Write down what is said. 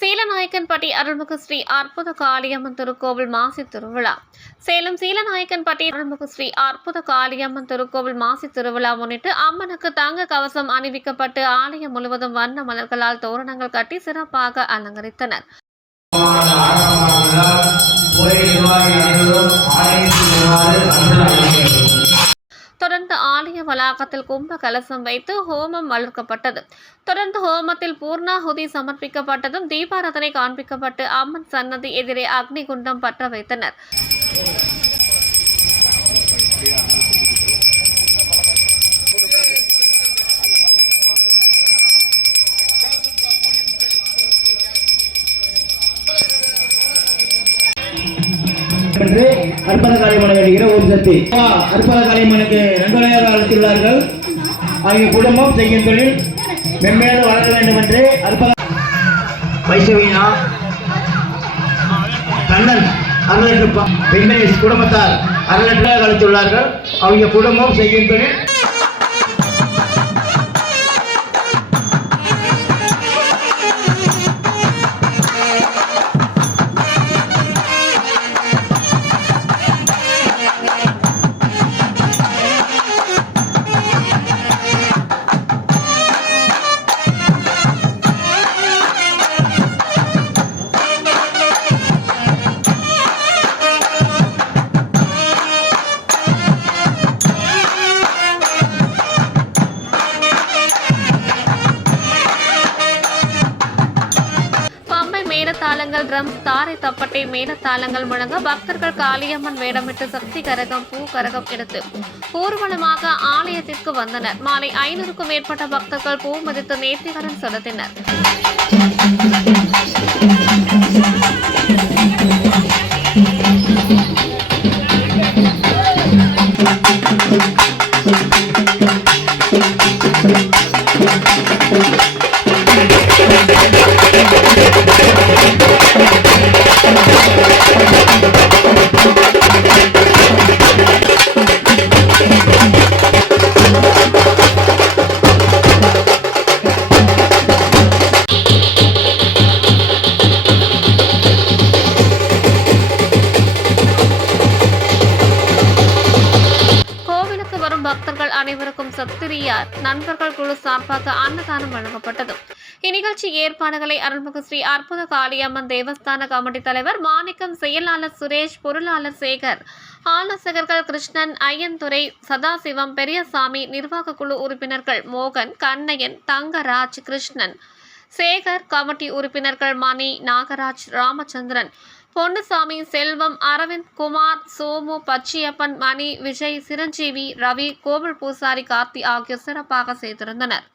சீலநாயக்கன்பட்டி அருள்மிகு ஸ்ரீ அற்புத காளியம்மன் திருக்கோவில் மாசி திருவிழா. சேலம் சீலநாயக்கன்பட்டி அருள்மிகு ஸ்ரீ அற்புத காளியம்மன் திருக்கோவில் மாசி திருவிழா முன்னிட்டு அம்மனுக்கு தங்க கவசம் அணிவிக்கப்பட்டு ஆலயம் முழுவதும் வண்ண மலர்களால் தோரணங்கள் கட்டி சிறப்பாக அலங்கரித்தனர். தொடர்ந்து ஆலய வளாகத்தில் கும்ப கலசம் வைத்து ஹோமம் வளர்க்கப்பட்டது. தொடர்ந்து ஹோமத்தில் பூர்ணாகுதி சமர்ப்பிக்கப்பட்டதும் தீபாராதனை காண்பிக்கப்பட்டு அம்மன் சன்னதி எதிரே அக்னி குண்டம் பற்ற வைத்தனர். அற்புத காளியம்மன் வேண்டுகிற ஓம் சக்தி. அற்புத காளியம்மனுக்கு நன்கொடையாக அழைத்துள்ளார்கள். அவங்க குடும்பம் செய்யும் தொழில் மென்மேலும் வளர வேண்டும் என்று அற்புத வைசவீனா கண்ணன் அருளற்று பெண்மணி குடும்பத்தார் அருளற்றாக அழைத்துள்ளார்கள். அவங்க குடும்பம் செய்யும் தொழில் மேளதாளங்கள், ட்ரம், தாரை தப்பட்டை மேளதாளங்கள் முழங்க பக்தர்கள் காளியம்மன் வேடமிட்டு சக்தி கரகம், பூ கரகம் எடுத்து ஊர்வலமாக ஆலயத்திற்கு வந்தனர். மாலை 500க்கும் மேற்பட்ட பக்தர்கள் பூ மதித்து நேர்த்திகடன் செலுத்தினர். பக்தர்கள் அனைவருக்கும் சத்திரியார் நண்பர்கள் குழு சார்பாக அன்னதானம் வழங்கப்பட்டது. இந்நிகழ்ச்சி ஏற்பாடுகளை அருள்மிகு ஸ்ரீ அற்புத காளியம்மன் தேவஸ்தான கமிட்டி தலைவர் மாணிக்கம், செயலாளர் சுரேஷ், பொருளாளர் சேகர், ஆலோசகர்கள் கிருஷ்ணன், ஐயன்துரை, சதாசிவம், பெரியசாமி, நிர்வாக குழு உறுப்பினர்கள் மோகன், கண்ணையன், தங்கராஜ், கிருஷ்ணன், சேகர், கமிட்டி உறுப்பினர்கள் மணி, நாகராஜ், ராமச்சந்திரன், பொன்னுசாமி, செல்வம், அரவிந்த், குமார், சோமு, பச்சியப்பன், மணி, விஜய், சிரஞ்சீவி, ரவி, கோவில் பூசாரி, கார்த்தி ஆகியோர் சிறப்பாக செய்திருந்தனர்.